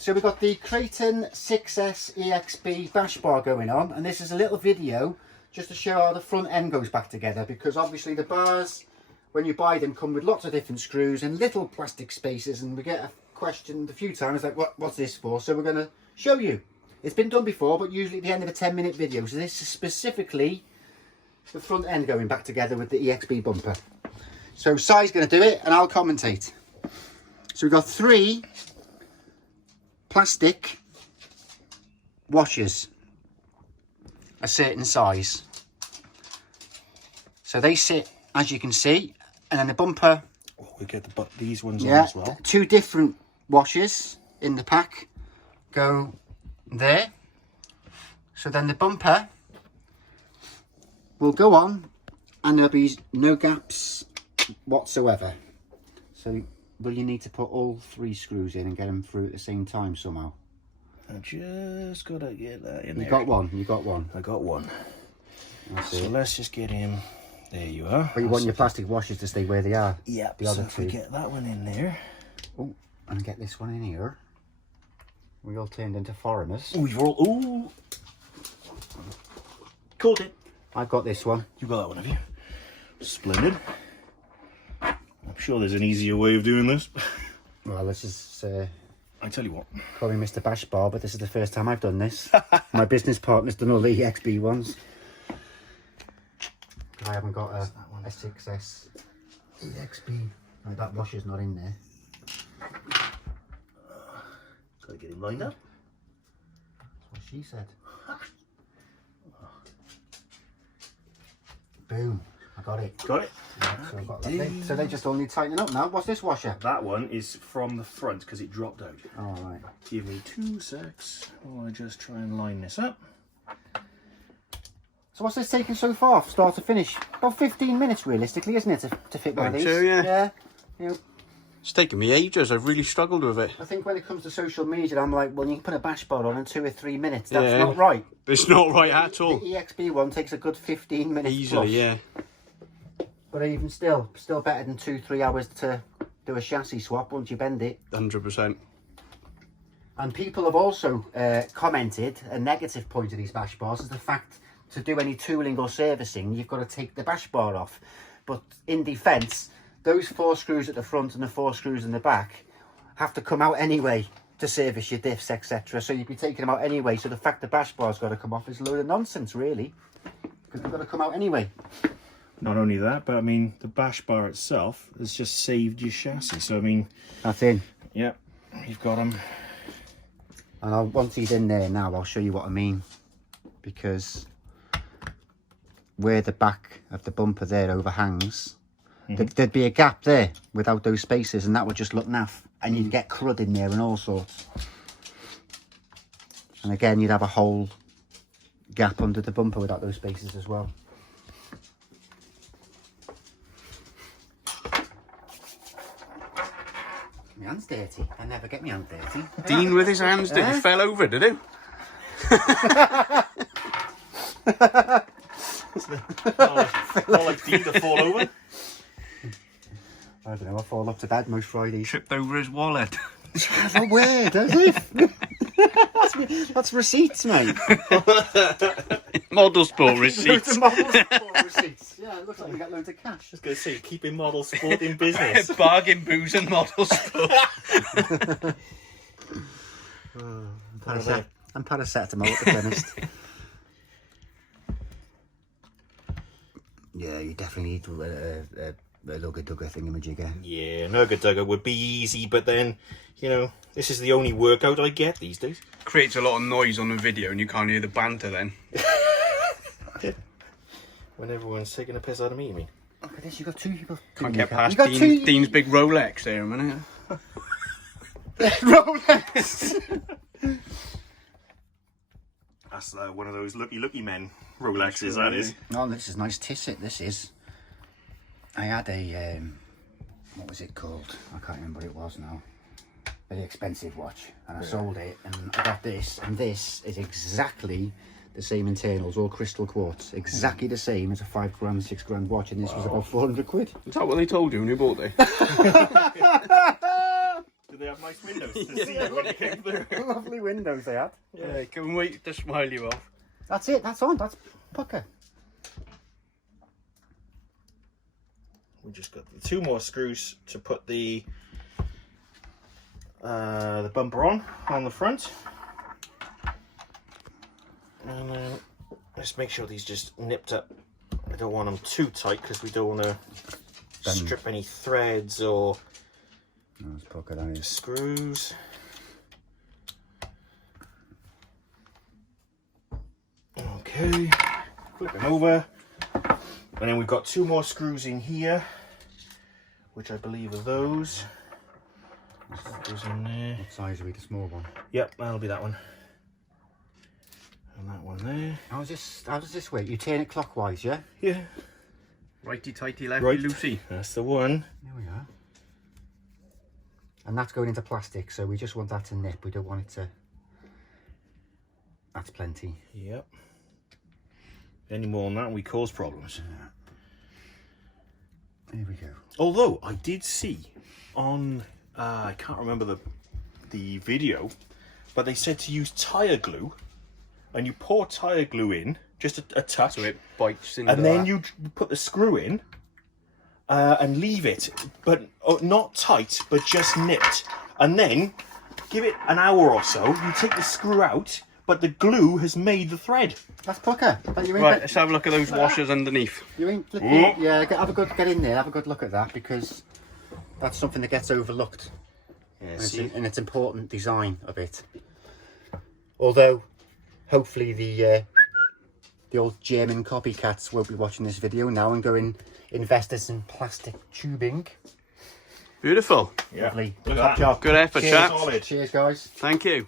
So we've got the Kraton 6S EXB bash bar going on, and this is a little video just to show how the front end goes back together, because obviously the bars, when you buy them, come with lots of different screws and little plastic spaces, and we get questioned a few times like, what's this for? So we're going to show you. It's been done before, but usually at the end of a 10-minute video. So this is specifically the front end going back together with the EXB bumper. So Si's going to do it and I'll commentate. So we've got 3 plastic washers, a certain size. So they sit, as you can see, and then the bumper. Oh, we get these ones on as well. 2 different washers in the pack go there. So then the bumper will go on, and there'll be no gaps whatsoever. So will you need to put all 3 screws in and get them through at the same time somehow? I just gotta get that in there. You got one. I got one. So let's just get him. There you are. But you want your plastic washers to stay where they are. Yep. So if we get that one in there. Oh, and get this one in here. We all turned into foreigners. We've all. Ooh. Caught it. I've got this one. You got that one, have you? Splendid. I'm sure there's an easier way of doing this. Well, this is. I tell you what. Call me Mr. Bash Bar, but this is the first time I've done this. My business partner's done all the EXB ones. I haven't got a 6S EXB. No, that washer's not in there. Gotta get him lined up. That's what she said. Boom. I got it. Got it? Yeah, so, I've got that thing. So they just all need tightening up now. What's this washer? That one is from the front because it dropped out. All right. Give me 2 secs while I just try and line this up. So what's this taking so far, start to finish? About 15 minutes realistically, isn't it, to fit one of these? So, yeah. Yeah. You know, it's taken me ages. I've really struggled with it. I think when it comes to social media, I'm like, well, you can put a bash bar on in 2 or 3 minutes. That's Yeah. not right. It's not right at all. The EXB one takes a good 15 minutes Easily, plus. yeah. But even still better than 2-3 hours to do a chassis swap once you bend it. 100%. And people have also commented a negative point of these bash bars is the fact to do any tooling or servicing, you've got to take the bash bar off. But in defence, those 4 screws at the front and the 4 screws in the back have to come out anyway to service your diffs, etc. So you'd be taking them out anyway. So the fact the bash bar's got to come off is a load of nonsense, really, because they've got to come out anyway. Not only that, but I mean, the bash bar itself has just saved your chassis. So I mean, That's in. Yeah, you've got them. And once he's in there now, I'll show you what I mean, because where the back of the bumper there overhangs, there'd be a gap there without those spaces, and that would just look naff, and you'd get crud in there and all sorts. And again, you'd have a whole gap under the bumper without those spaces as well. My hand's dirty. I never get my hand dirty. Dean with his hands, did he? Fell over, did he? More like Dean to fall over. I don't know, I fall up to bed most Fridays. Tripped over his wallet. That's not weird, is it? That's receipts, mate. Model sport Loads receipts. of model sport receipts. Yeah, it looks like we got loads of cash. I was going to say, keeping model sport in business. Bargain booze and model sport. I'm paracetamol, to be honest. Yeah, you definitely need a lugger-dugger thingamajigger. Yeah, nugger-dugger would be easy, but then, you know, this is the only workout I get these days. Creates a lot of noise on the video and you can't hear the banter then. When everyone's taking a piss out of me, you mean? Look at this, you got 2 people. Can't get past You got Dean's big Rolex there a minute. Rolex. That's one of those lucky men Rolexes, that is. Oh, this is nice tisset, this is. I had a, what was it called? I can't remember what it was now. Very expensive watch. And I sold it, and I got this. And this is exactly the same internals, all crystal quartz. Exactly the same as a £5 grand, £6 grand watch. And this was about 400 quid. Is that what they told you when you bought it? Did they have had nice windows to see it when you came through. Lovely windows they had. Yeah, couldn't wait to smile you off. That's it, that's on, that's pucker. We just got the 2 more screws to put the bumper on the front. And let's make sure these just nipped up. I don't want them too tight because we don't want to strip any threads or screws. Okay, flipping over. And then we've got 2 more screws in here, which I believe are those. That goes in there. What size will be the small one? Yep, that'll be that one. And that one there. How does this work? You turn it clockwise, yeah? Yeah. Righty tighty, lefty Right. loosey. That's the one. There we are. And that's going into plastic, so we just want that to nip. We don't want it to... That's plenty. Yep. Any more than that, we cause problems. There we go. Although I did see on, I can't remember the video, but they said to use tyre glue, and you pour tyre glue in, just a touch, So it bites into and then that. you put the screw in and leave it, but not tight, but just nipped, and then give it an hour or so. You take the screw out, but the glue has made the thread. That's pucker. But you ain't Right, let's have a look at those washers underneath. You ain't flipping, yeah, get in there, have a good look at that, because that's something that gets overlooked. Yeah, And it's important design of it. Although, hopefully the old German copycats won't be watching this video now and going investors in plastic tubing. Beautiful. Yeah. Lovely. Look at Top that. job. Good effort, Cheers. chaps. Solid. Cheers, guys. Thank you.